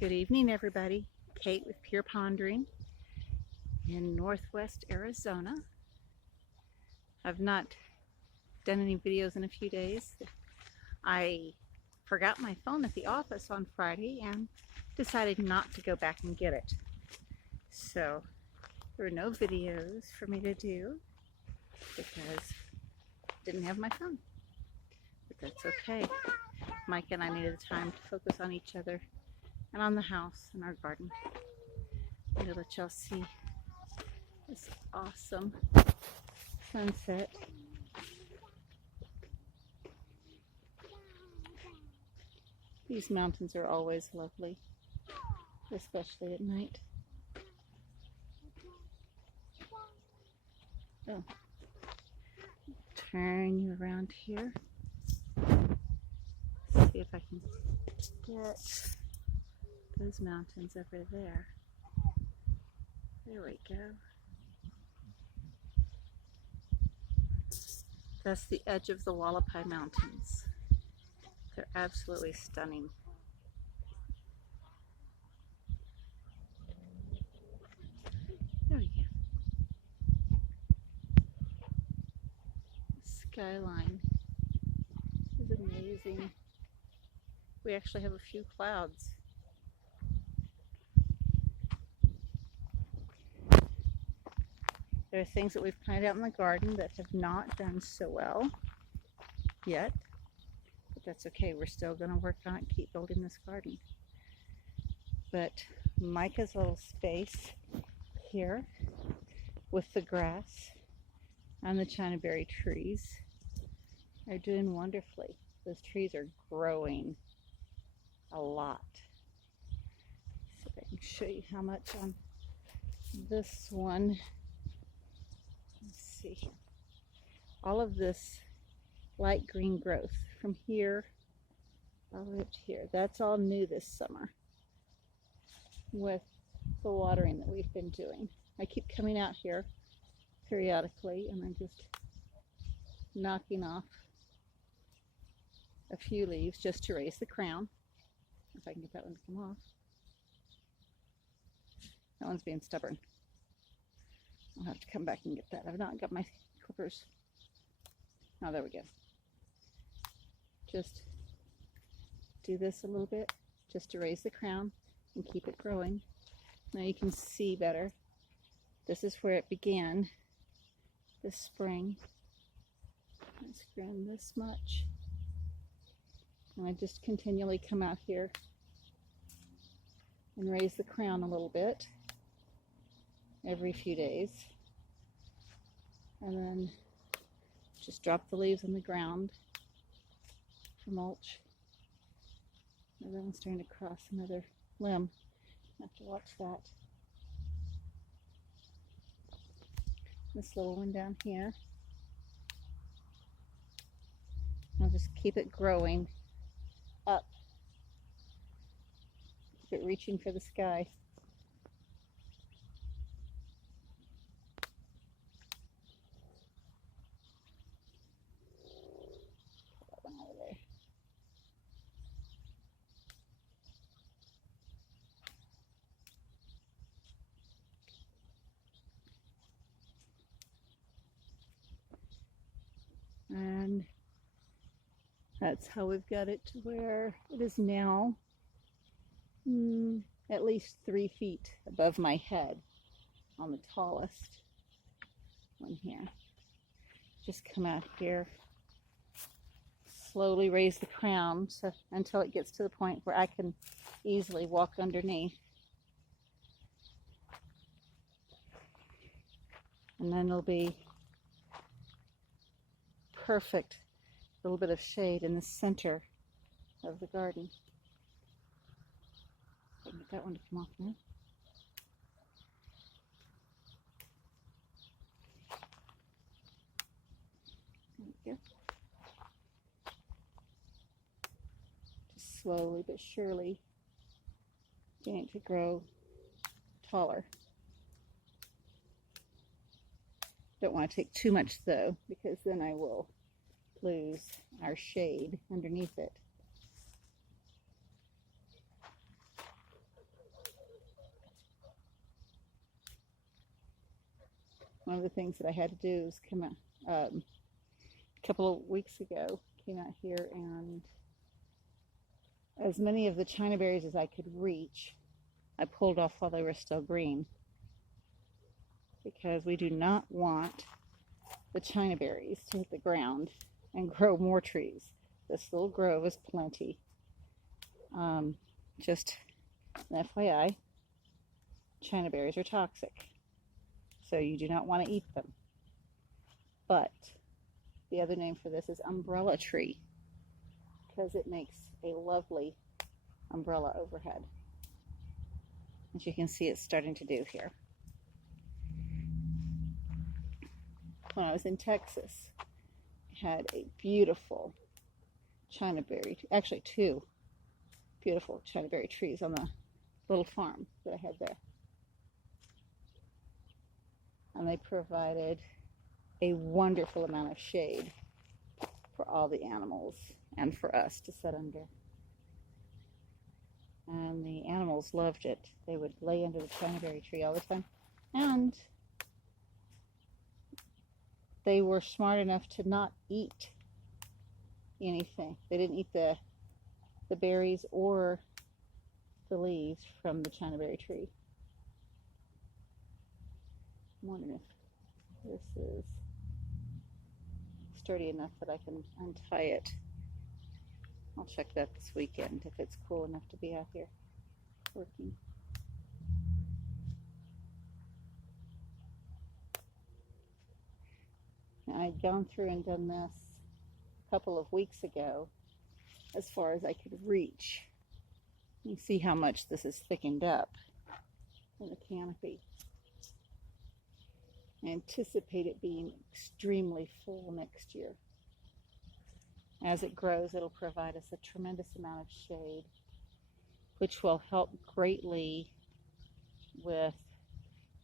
Good evening, everybody. Kate with Pure Pondering in Northwest Arizona. I've not done any videos in a few days. I forgot my phone at the office on Friday and decided not to go back and get it. So there were no videos for me to do because I didn't have my phone. But that's okay. Micah and I needed the time to focus on each other and on the house and our garden. I'm going to let y'all see this awesome sunset. These mountains are always lovely, especially at night. Oh, turn you around here. See if I can get those mountains over there. There we go. That's the edge of the Wallapai Mountains. They're absolutely stunning. There we go. The skyline is amazing. We actually have a few clouds. There are things that we've planted out in the garden that have not done so well yet, but that's okay. We're still going to work on it, keep building this garden. But Micah's little space here with the grass and the Chinaberry trees are doing wonderfully. Those trees are growing a lot. So I can show you how much on this one. Let's see here. All of this light green growth from here all the way up to here. That's all new this summer with the watering that we've been doing. I keep coming out here periodically and I'm just knocking off a few leaves just to raise the crown. If I can get that one to come off. That one's being stubborn. I'll have to come back and get that. I've not got my clippers. Oh, there we go. Just do this a little bit just to raise the crown and keep it growing. Now you can see better. This is where it began this spring. It's grown this much. And I just continually come out here and raise the crown a little bit every few days. And then just drop the leaves on the ground for mulch. And then I'm starting to cross another limb. I have to watch that. This little one down here. I'll just keep it growing up. Keep it reaching for the sky. Put that one out of there. And that's how we've got it to where it is now at least 3 feet above my head on the tallest one here. Just come out here, slowly raise the crown until it gets to the point where I can easily walk underneath. And then it'll be perfect little bit of shade in the center of the garden. I can get that one to come off now. There we go. Just slowly but surely getting it to grow taller. Don't want to take too much though, because then I will lose our shade underneath it. one of the things that I had to do is come out a couple of weeks ago, came out here, and as many of the China berries as I could reach, I pulled off while they were still green, because we do not want the China berries to hit the ground and grow more trees. This little grove is plenty. Just an FYI, China berries are toxic, so you do not want to eat them. But the other name for this is umbrella tree, because it makes a lovely umbrella overhead, as you can see it's starting to do here. When I was in Texas, I had a beautiful China berry, actually two beautiful China berry trees on the little farm that I had there. And they provided a wonderful amount of shade for all the animals and for us to sit under. And the animals loved it. They would lay under the China berry tree all the time. And they were smart enough to not eat anything. They didn't eat the berries or the leaves from the China berry tree. I'm wondering if this is sturdy enough that I can untie it. I'll check that this weekend if it's cool enough to be out here working. Now, I'd gone through and done this a couple of weeks ago as far as I could reach. You see how much this is thickened up in the canopy. I anticipate it being extremely full next year. As it grows, it'll provide us a tremendous amount of shade, which will help greatly with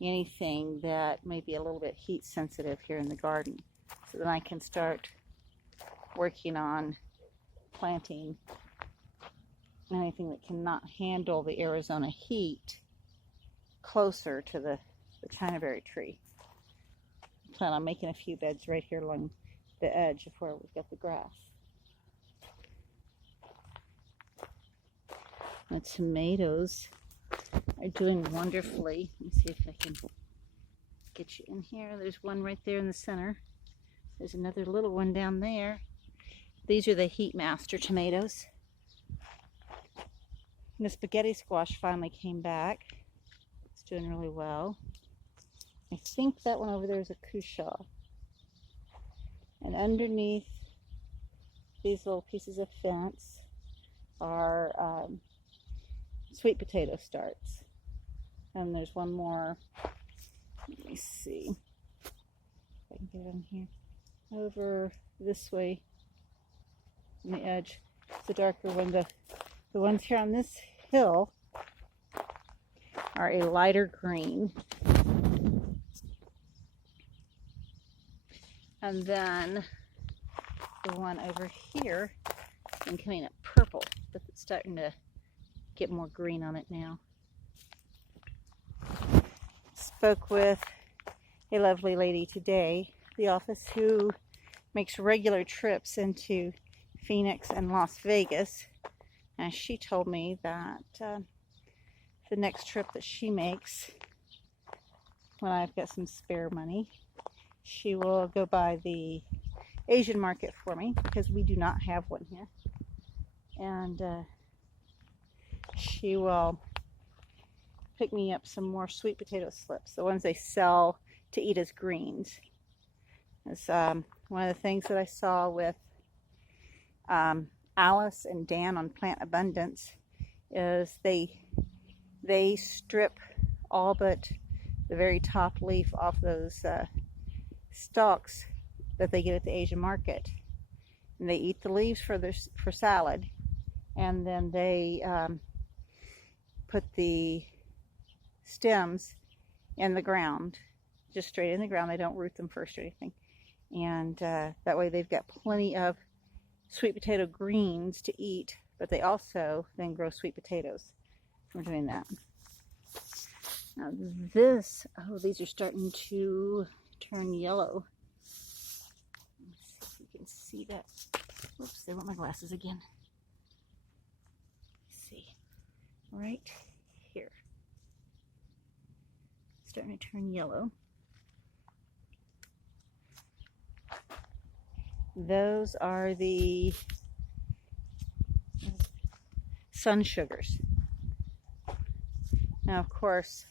anything that may be a little bit heat sensitive here in the garden. So then I can start working on planting anything that cannot handle the Arizona heat closer to the China berry tree. I plan on making a few beds right here along the edge of where we've got the grass. The tomatoes are doing wonderfully. Let me see if I can get you in here. There's one right there in the center. There's another little one down there. These are the Heat Master tomatoes. And the spaghetti squash finally came back. It's doing really well. I think that one over there is a cushaw. And underneath these little pieces of fence are sweet potato starts. And there's one more. Let me see if I can get it in here. Over this way on the edge. It's a darker one. The ones here on this hill are a lighter green. And then the one over here is coming up purple, but it's starting to get more green on it now. Spoke with a lovely lady today at the office who makes regular trips into Phoenix and Las Vegas. And she told me that the next trip that she makes, when I've got some spare money, she will go by the Asian market for me, because we do not have one here. And she will pick me up some more sweet potato slips, the ones they sell to eat as greens. It's one of the things that I saw with Alice and Dan on Plant Abundance is they strip all but the very top leaf off those stalks that they get at the Asian market, and they eat the leaves for salad, and then they put the stems in the ground, just straight in the ground. They don't root them first or anything, and that way they've got plenty of sweet potato greens to eat, but they also then grow sweet potatoes from doing that. Now these are starting to turn yellow. Let's see if you can see that. Whoops, there went my glasses again. Let's see, right here. Starting to turn yellow. Those are the sun sugars. Now, of course,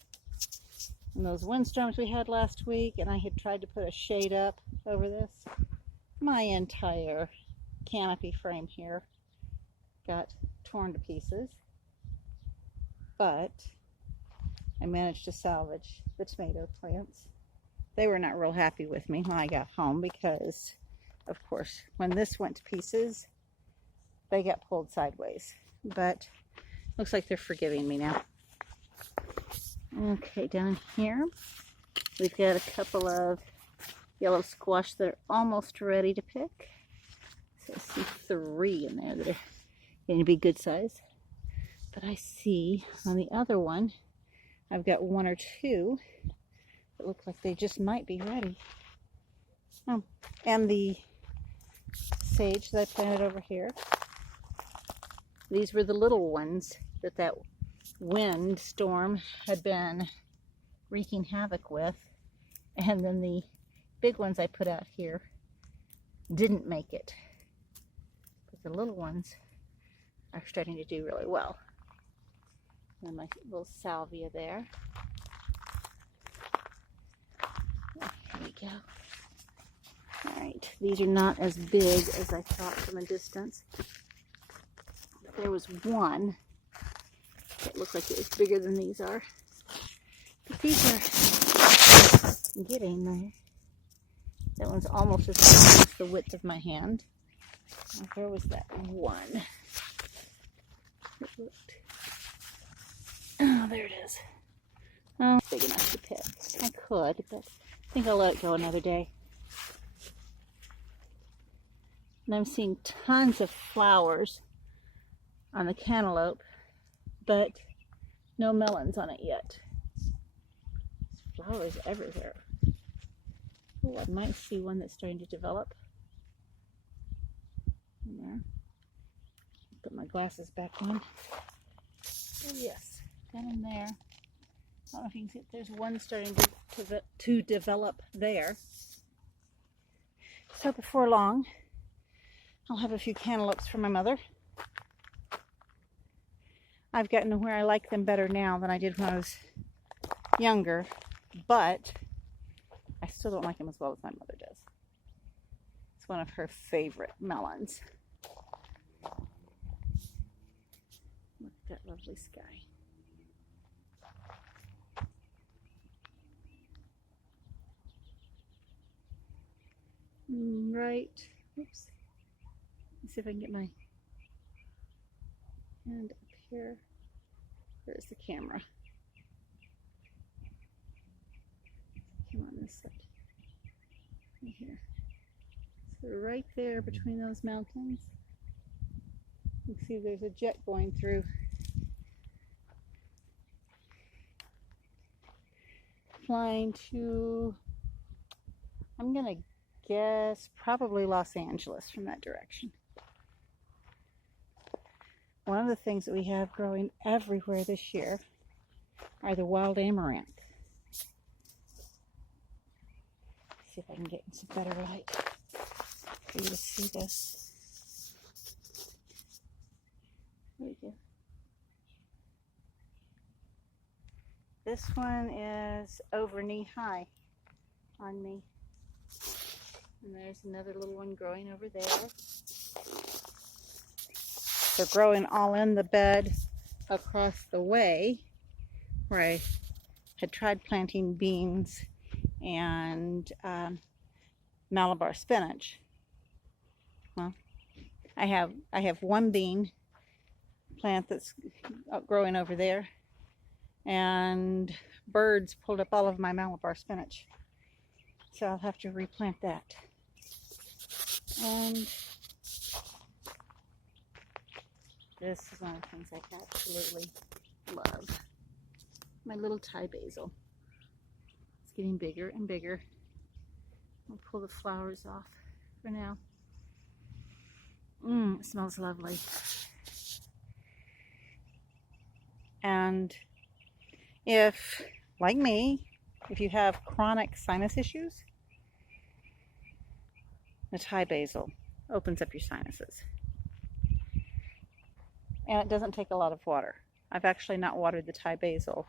in those windstorms we had last week, and I had tried to put a shade up over this, my entire canopy frame here got torn to pieces. But I managed to salvage the tomato plants. They were not real happy with me when I got home because, of course, when this went to pieces, they got pulled sideways. But looks like they're forgiving me now. Okay, down here we've got a couple of yellow squash that are almost ready to pick. So I see 3 in there that are going to be good size. But I see on the other one, I've got 1 or 2 that look like they just might be ready. Oh, and the sage that I planted over here. These were the little ones that wind storm had been wreaking havoc with. And then the big ones I put out here didn't make it. But the little ones are starting to do really well. And my little salvia there. Here we go. Alright, these are not as big as I thought from a distance. There was one that looked like it was bigger than these are. But these are getting there. That one's almost as long as the width of my hand. Now, where was that one? It looked. Oh, there it is. Oh, big enough to pick. I could, but I think I'll let it go another day. And I'm seeing tons of flowers on the cantaloupe, but no melons on it yet. There's flowers everywhere. Oh, I might see one that's starting to develop. In there. Put my glasses back on. Oh yes, down in there. I don't know if you can see it. There's one starting to develop there. So before long, I'll have a few cantaloupes for my mother. I've gotten to where I like them better now than I did when I was younger, but I still don't like them as well as my mother does. It's one of her favorite melons. Look at that lovely sky. Right, oops. Let's see if I can get my hand up here. Where's the camera? Come on this side. Right here. So right there between those mountains, you can see there's a jet going through. Flying to, I'm gonna guess, probably Los Angeles from that direction. One of the things that we have growing everywhere this year are the wild amaranth. See if I can get some better light for you to see this. There we go. This one is over knee high on me. And there's another little one growing over there. They're growing all in the bed across the way where I had tried planting beans and Malabar spinach. Well, I have one bean plant that's growing over there, and birds pulled up all of my Malabar spinach. So I'll have to replant that. And this is one of the things I absolutely love. My little Thai basil. It's getting bigger and bigger. I'll pull the flowers off for now. It smells lovely. And if, like me, if you have chronic sinus issues, the Thai basil opens up your sinuses. And it doesn't take a lot of water. I've actually not watered the Thai basil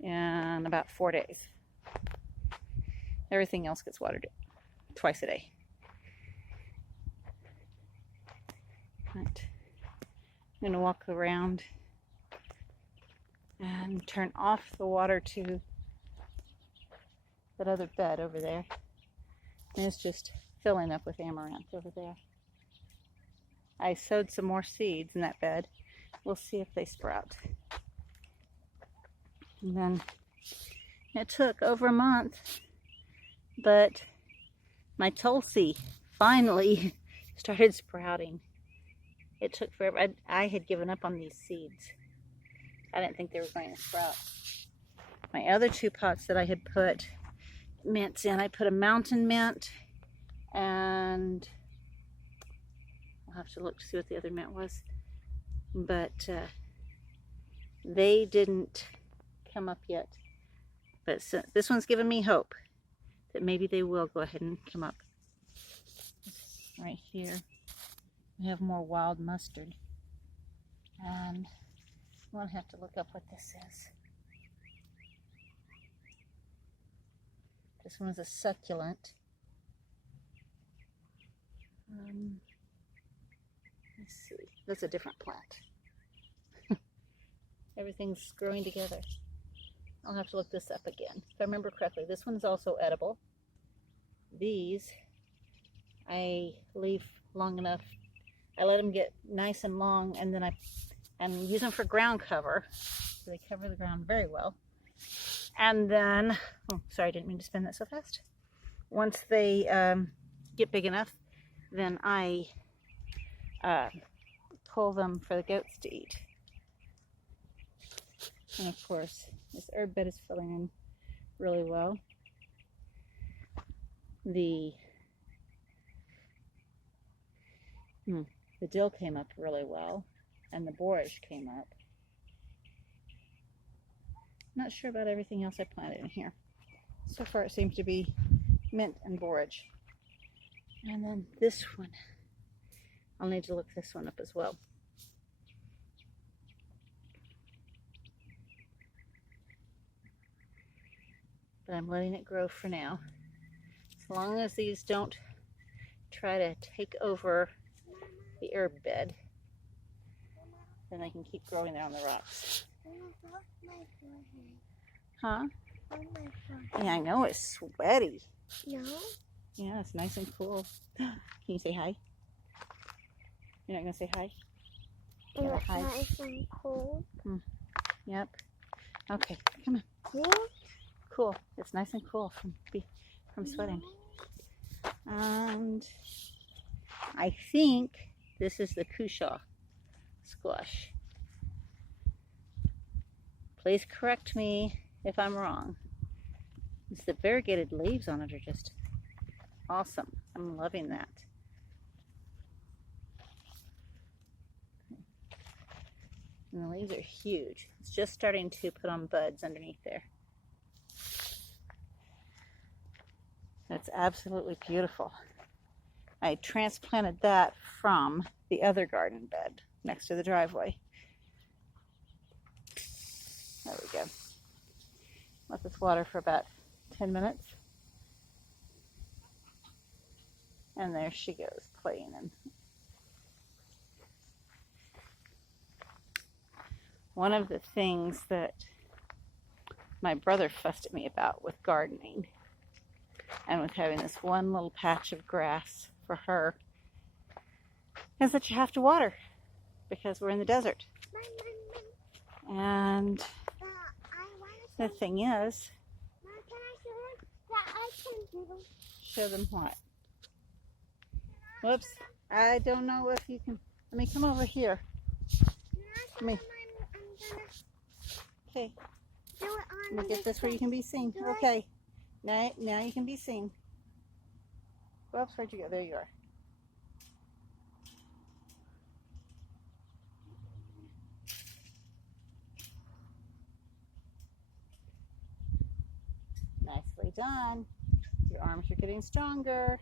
in about 4 days. Everything else gets watered twice a day. Right. I'm going to walk around and turn off the water to that other bed over there. And it's just filling up with amaranth over there. I sowed some more seeds in that bed. We'll see if they sprout. And then it took over a month, but my Tulsi finally started sprouting. It took forever. I had given up on these seeds. I didn't think they were going to sprout. My other 2 pots that I had put mints in, I put a mountain mint, and I'll have to look to see what the other mint was. But they didn't come up yet. But so, this one's given me hope that maybe they will go ahead and come up. Right here, we have more wild mustard. And I'm going to have to look up what this is. This one's a succulent. Let's see. That's a different plant. Everything's growing together. I'll have to look this up again. If I remember correctly, this one's also edible. These, I leave long enough. I let them get nice and long, and then I use them for ground cover. So they cover the ground very well. And then, oh, sorry, I didn't mean to spin that so fast. Once they get big enough, then I pull them for the goats to eat. And of course, this herb bed is filling in really well. The dill came up really well, and the borage came up. Not sure about everything else I planted in here. So far it seems to be mint and borage. And then this one, I'll need to look this one up as well. But I'm letting it grow for now. As long as these don't try to take over the herb bed, then they can keep growing there on the rocks. Huh? Yeah, I know, it's sweaty. No. Yeah, it's nice and cool. Can you say hi? You're not going to say hi? It's hi. nice and cold. Yep. Okay, come on. Cool? Cool. It's nice and cool from sweating. And I think this is the Cushaw squash. Please correct me if I'm wrong. The variegated leaves on it are just awesome. I'm loving that. And the leaves are huge. It's just starting to put on buds underneath there. That's absolutely beautiful. I transplanted that from the other garden bed next to the driveway. There we go. Let this water for about 10 minutes. And there she goes, playing in. One of the things that my brother fussed at me about with gardening and with having this one little patch of grass for her is that you have to water because we're in the desert. And the thing is, show them what? Whoops, I don't know if you can. Let me come over here. Come here. Okay. Let me get this where you can be seen. Okay. Now you can be seen. Whoops, where'd you go? There you are. Nicely done. Your arms are getting stronger.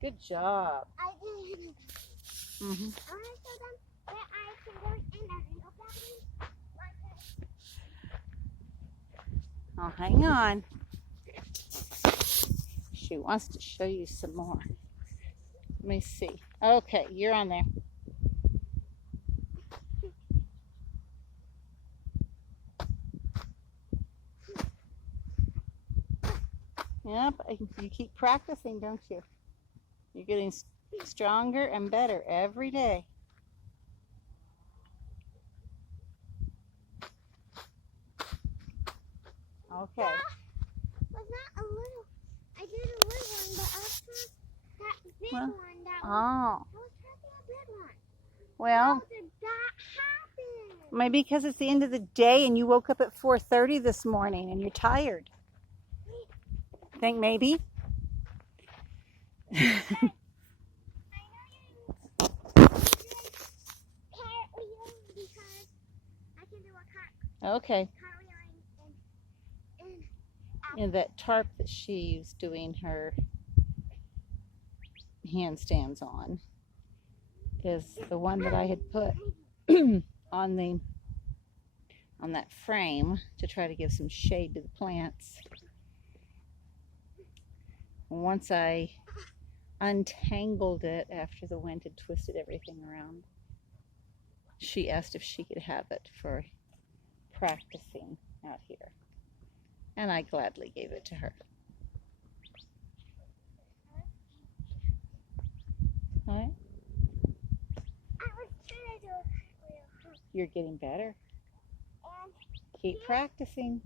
Good job. I did. Mm-hmm. I want to show them that I can go in a real battery. Oh, hang on. She wants to show you some more. Let me see. Okay, you're on there. Yep, you keep practicing, don't you? You're getting stronger and better every day. Okay. Was not a little. I did a little one, but after that big Well, one, that Oh, I was trying a big one. well, How did that happen? maybe because it's the end of the day and you woke up at 4:30 this morning and you're tired. Think maybe? I know you cartwheel because I can do a Okay. cartwheeling And that tarp that she's doing her handstands on is the one that I had put on that frame to try to give some shade to the plants. Once I untangled it after the wind had twisted everything around, she asked if she could have it for practicing out here, and I gladly gave it to her. All right. I was trying to do a cartwheel. You're getting better. And Keep practicing.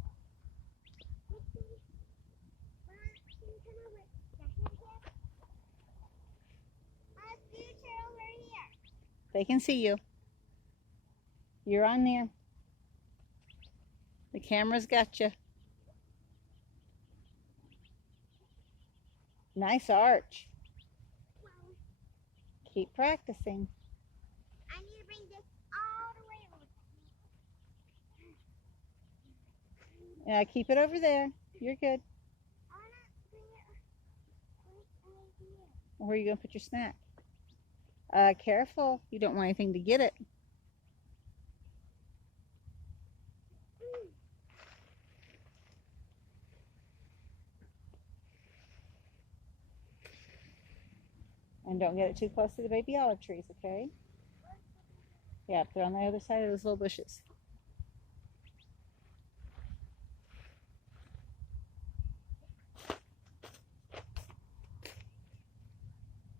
They can see you. You're on there. The camera's got you. Nice arch. Keep practicing. I need to bring this all the way over. Yeah, keep it over there. You're good. I want to bring it right here. Where are you going to put your snack? Careful. You don't want anything to get it. And don't get it too close to the baby olive trees, okay? Yeah, they're on the other side of those little bushes.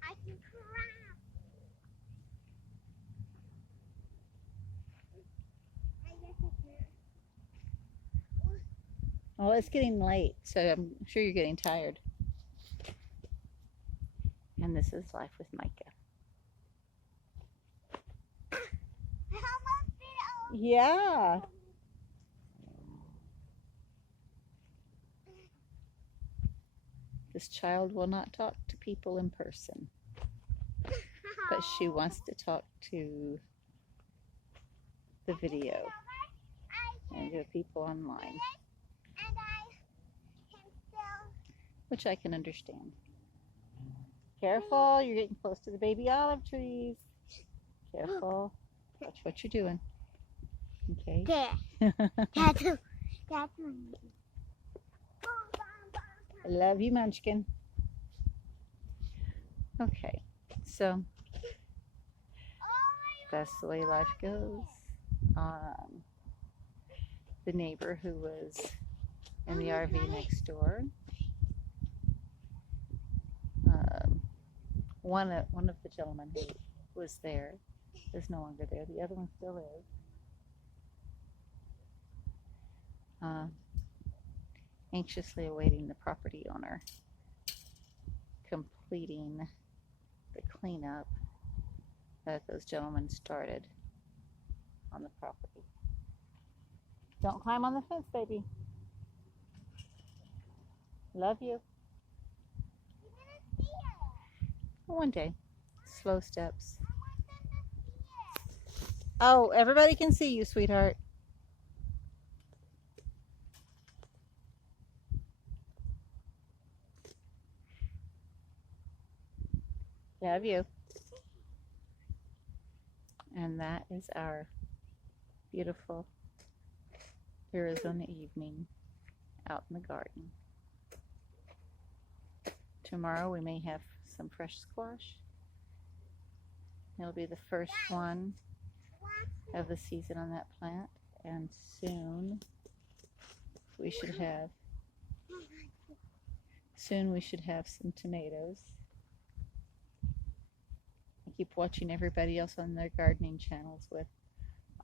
I can craft. I guess I can. Well, it's getting late, so I'm sure you're getting tired. And this is Life with Micah. I almost did it. Yeah. This child will not talk to people in person, but she wants to talk to the video and the people online, And I can still. which I can understand. Careful, you're getting close to the baby olive trees. Careful. Watch what you're doing. Okay. There. That's my. I love you, Munchkin. Okay, so that's the way life goes. The neighbor who was in the RV next door, one of the gentlemen who was there is no longer there. The other one still is. Anxiously awaiting the property owner completing the cleanup that those gentlemen started on the property. Don't climb on the fence, baby. Love you. You're gonna see it. One day. Slow steps. I want them to see it. Oh, everybody can see you, sweetheart. Love you. And that is our beautiful Arizona evening out in the garden. Tomorrow we may have some fresh squash. It'll be the first one of the season on that plant, and soon we should have some tomatoes. I keep watching everybody else on their gardening channels with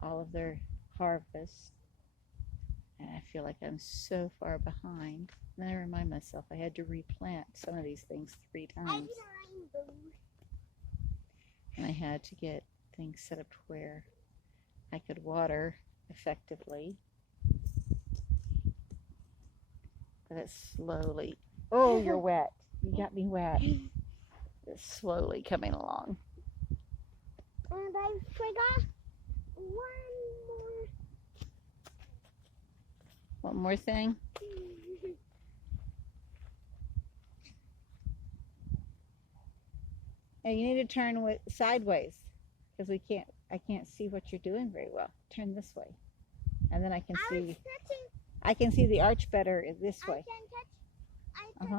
all of their harvests, and I feel like I'm so far behind. Then I remind myself I had to replant some of these things 3 times, and I had to get things set up to where I could water effectively. But it's slowly. Oh, you're wet. You got me wet. It's slowly coming along. And I forgot One more thing. And you need to turn sideways, because I can't see what you're doing very well. Turn this way, and then I can see. I can see the arch better this way. I touch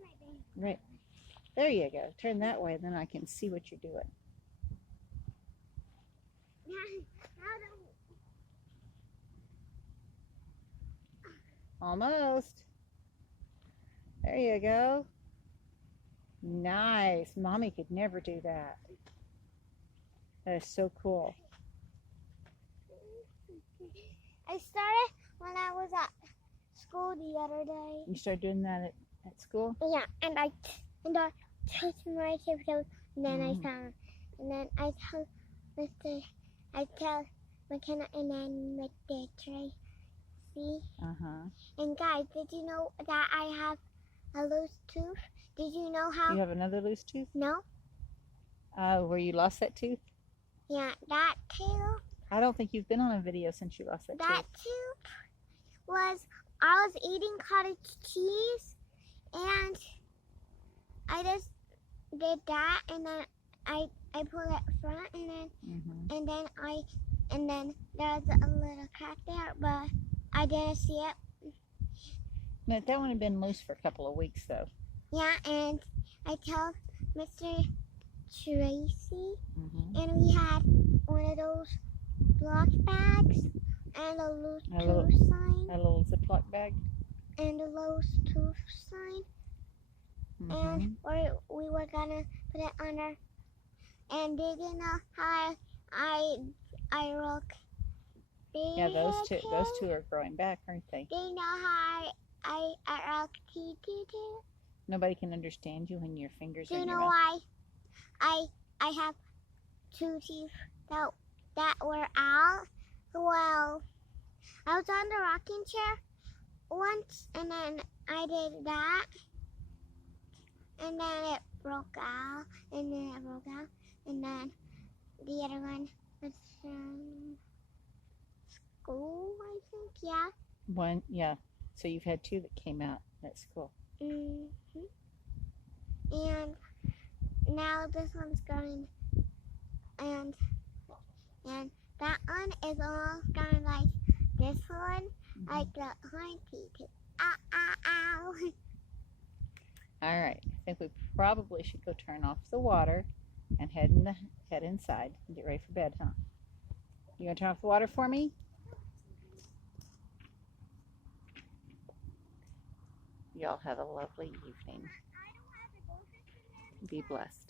my baby. Right. There you go. Turn that way, and then I can see what you're doing. Almost. There you go. Nice. Mommy could never do that. That is so cool. I started when I was at school the other day. You started doing that at school? Yeah, and I touched my tiptoes, and then I found, and then I tell McKenna, and then make the tray. See? And guys, did you know that I have a loose tooth? Did you know how? You have another loose tooth? No. Where you lost that tooth? Yeah, that tooth. I don't think you've been on a video since you lost that tooth. That tooth was, I was eating cottage cheese, and I just did that, and then I pulled it front, and then and then there's a little crack there, but I didn't see it. No, that one had been loose for a couple of weeks though. Yeah, and I told Mr. Tracy, and we had one of those block bags and a loose tooth sign. A little Ziploc bag. And a loose tooth sign. And we were gonna put it under. And did you know how I look big? Yeah, those two are growing back, aren't they? Do you know how I look too? Nobody can understand you when your fingers Do are you in your know mouth. why I have 2 teeth that were out? Well, I was on the rocking chair once, and then I did that, and then it broke out, and then the other one was from school, I think, yeah. So you've had 2 that came out. That's cool. And now this one's going, and that one is almost going like this one, like the hind teeth. Ow. All right. I think we probably should go turn off the water and head inside and get ready for bed, huh? You gonna turn off the water for me? Y'all have a lovely evening. Be blessed.